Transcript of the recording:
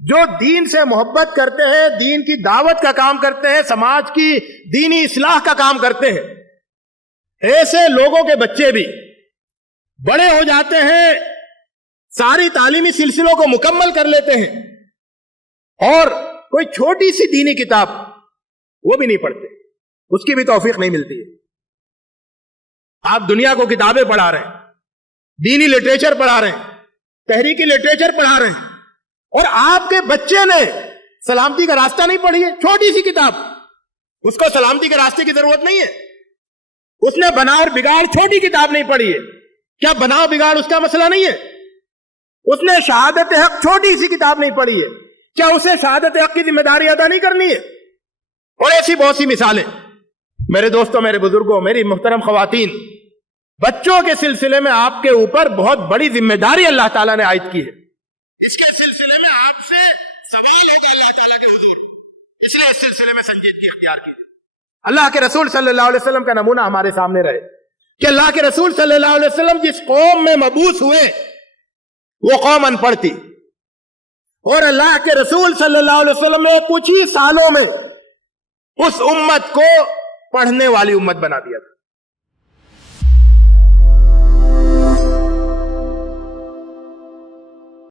جو دین سے محبت کرتے ہیں، دین کی دعوت کا کام کرتے ہیں، سماج کی دینی اصلاح کا کام کرتے ہیں، ایسے لوگوں کے بچے بھی بڑے ہو جاتے ہیں، ساری تعلیمی سلسلوں کو مکمل کر لیتے ہیں، اور کوئی چھوٹی سی دینی کتاب وہ بھی نہیں پڑھتے، اس کی بھی توفیق نہیں ملتی ہے۔ آپ دنیا کو کتابیں پڑھا رہے ہیں، دینی لٹریچر پڑھا رہے ہیں، تحریکی لٹریچر پڑھا رہے ہیں، اور آپ کے بچے نے سلامتی کا راستہ نہیں پڑھی ہے، چھوٹی سی کتاب، اس کو سلامتی کے راستے کی ضرورت نہیں ہے۔ اس نے بنا اور بگاڑ چھوٹی کتاب نہیں پڑھی ہے، کیا بنا اور بگاڑ اس کا مسئلہ نہیں ہے؟ اس نے شہادت حق چھوٹی سی کتاب نہیں پڑھی ہے، کیا اسے شہادت حق کی ذمہ داری ادا نہیں کرنی ہے؟ اور ایسی بہت سی مثالیں۔ میرے دوستوں، میرے بزرگوں، میری محترم خواتین، بچوں کے سلسلے میں آپ کے اوپر بہت بڑی ذمہ داری اللہ تعالیٰ نے عائد کی ہے۔ اس کے سلسلے میں آپ سے سوال ہوگا اللہ تعالیٰ کے حضور، اس لیے اس سلسلے میں سنجیدگی اختیار کیجیے۔ اللہ کے رسول صلی اللہ علیہ وسلم کا نمونہ ہمارے سامنے رہے کہ اللہ کے رسول صلی اللہ علیہ وسلم جس قوم میں مبعوث ہوئے وہ قوم ان پڑھ تھی، اور اللہ کے رسول صلی اللہ علیہ وسلم نے کچھ ہی سالوں میں اس امت کو پڑھنے والی امت بنا دیا تھا۔